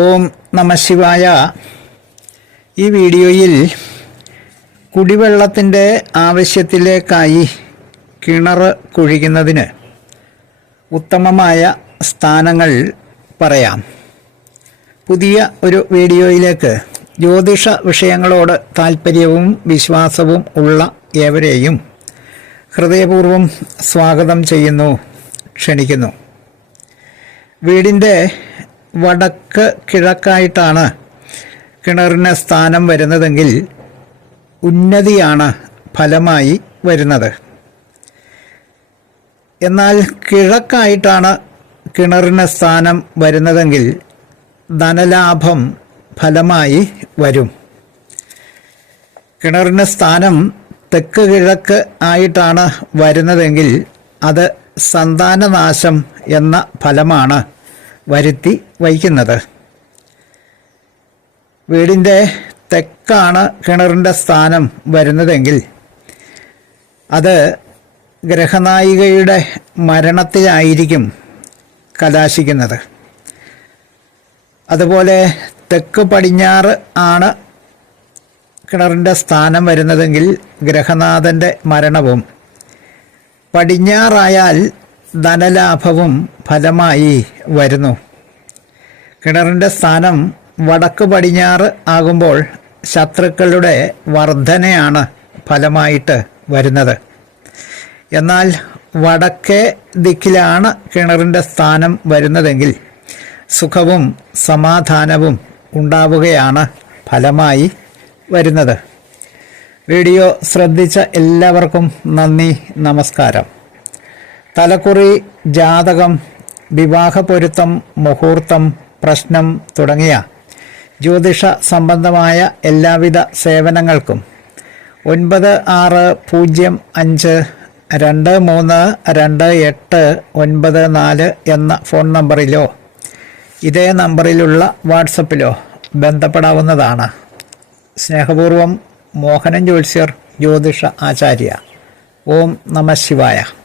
ഓം നമ ശിവായ. ഈ വീഡിയോയിൽ കുടിവെള്ളത്തിന്റെ ആവശ്യത്തിലേക്കായി കിണർ കുഴിക്കുന്നതിന് ഉത്തമമായ സ്ഥാനങ്ങൾ പറയാം. പുതിയ ഒരു വീഡിയോയിലേക്ക് ജ്യോതിഷ വിഷയങ്ങളോട് താല്പര്യവും വിശ്വാസവും ഉള്ള ഏവരെയും ഹൃദയപൂർവം സ്വാഗതം ചെയ്യുന്നു ക്ഷണിക്കുന്നു. വീടിന്റെ വടക്ക് കിഴക്കായിട്ടാണ് കിണറിന് സ്ഥാനം വരുന്നതെങ്കിൽ ഉന്നതിയാണ് ഫലമായി വരുന്നത്. എന്നാൽ കിഴക്കായിട്ടാണ് കിണറിന് സ്ഥാനം വരുന്നതെങ്കിൽ ധനലാഭം ഫലമായി വരും. കിണറിന് സ്ഥാനം തെക്ക് കിഴക്ക് ആയിട്ടാണ് വരുന്നതെങ്കിൽ അത് സന്താനനാശം എന്ന ഫലമാണ്. വരുത്തി വയ്ക്കുന്നത് വീടിന്റെ തെക്കാണ് കിണറിന്റെ സ്ഥാനം വരുന്നതെങ്കിൽ അത് ഗ്രഹനായികയുടെ മരണത്തിലായിരിക്കും കലാശിക്കുന്നത്. അതുപോലെ തെക്ക് പടിഞ്ഞാറ് ആണ് കിണറിന്റെ സ്ഥാനം വരുന്നതെങ്കിൽ ഗ്രഹനാഥന്റെ മരണവും. പടിഞ്ഞാറായാൽ ധനലാഭവും ഫലമായി വരുന്നു. കിണറിന്റെ സ്ഥാനം വടക്ക് പടിഞ്ഞാറ് ആകുമ്പോൾ ശത്രുക്കളുടെ വർധനയാണ് ഫലമായിട്ട് വരുന്നത്. എന്നാൽ വടക്കേ ദിക്കിലാണ് കിണറിന്റെ സ്ഥാനം വരുന്നതെങ്കിൽ സുഖവും സമാധാനവും ഉണ്ടാവുകയാണ് ഫലമായി വരുന്നത്. വീഡിയോ ശ്രദ്ധിച്ച എല്ലാവർക്കും നന്ദി നമസ്കാരം. തലക്കുറി ജാതകം വിവാഹ പൊരുത്തം മുഹൂർത്തം പ്രശ്നം തുടങ്ങിയ ജ്യോതിഷ സംബന്ധമായ എല്ലാവിധ സേവനങ്ങൾക്കും ഒൻപത് ആറ് പൂജ്യം അഞ്ച് രണ്ട് മൂന്ന് രണ്ട് എട്ട് ഒൻപത് നാല് എന്ന ഫോൺ നമ്പറിലോ ഇതേ നമ്പറിലുള്ള വാട്സപ്പിലോ ബന്ധപ്പെടാവുന്നതാണ്. സ്നേഹപൂർവം മോഹനൻ ജ്യോത്സ്യർ ജ്യോതിഷ ആചാര്യ. ഓം നമ ശിവായ.